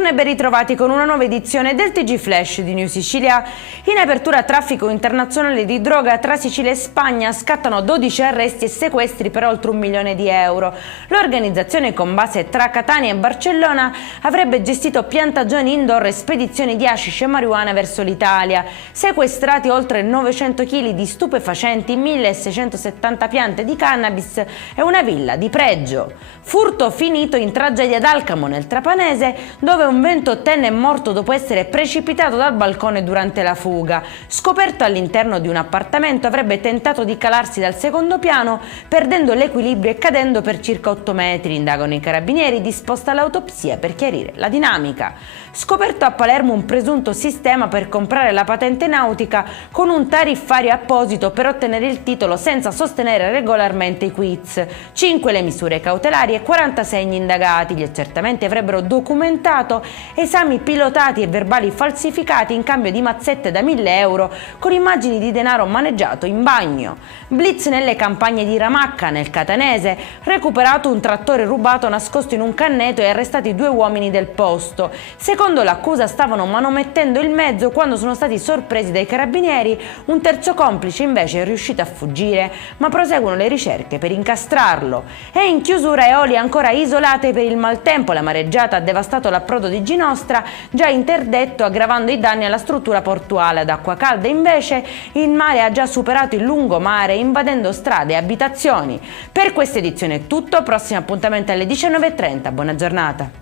Buongiorno e ben ritrovati con una nuova edizione del TG Flash di New Sicilia. In apertura traffico internazionale di droga tra Sicilia e Spagna, scattano 12 arresti e sequestri per oltre 1 milione di euro. L'organizzazione, con base tra Catania e Barcellona, avrebbe gestito piantagioni indoor e spedizioni di hashish e marijuana verso l'Italia. Sequestrati oltre 900 kg di stupefacenti, 1670 piante di cannabis e una villa di pregio. Furto finito in tragedia ad Alcamo, nel Trapanese, dove un 28enne è morto dopo essere precipitato dal balcone durante la fuga. Scoperto all'interno di un appartamento, avrebbe tentato di calarsi dal secondo piano, perdendo l'equilibrio e cadendo per circa 8 metri. Indagano i carabinieri, disposta l'autopsia per chiarire la dinamica. Scoperto a Palermo un presunto sistema per comprare la patente nautica con un tariffario apposito per ottenere il titolo senza sostenere regolarmente i quiz. 5 le misure cautelari e 46 gli indagati. Gli accertamenti avrebbero documentato esami pilotati e verbali falsificati in cambio di mazzette da 1.000 euro con immagini di denaro maneggiato in bagno. Blitz nelle campagne di Ramacca, nel Catanese, recuperato un trattore rubato nascosto in un canneto e arrestati 2 uomini del posto. Secondo l'accusa stavano manomettendo il mezzo quando sono stati sorpresi dai carabinieri. Un terzo complice invece è riuscito a fuggire, ma proseguono le ricerche per incastrarlo. E in chiusura Eolie ancora isolate per il maltempo. La mareggiata ha devastato l'approdo di Ginostra, già interdetto, aggravando i danni alla struttura portuale. Ad Acqua Calda invece il mare ha già superato il lungomare, invadendo strade e abitazioni. Per questa edizione è tutto, prossimo appuntamento alle 19:30. Buona giornata.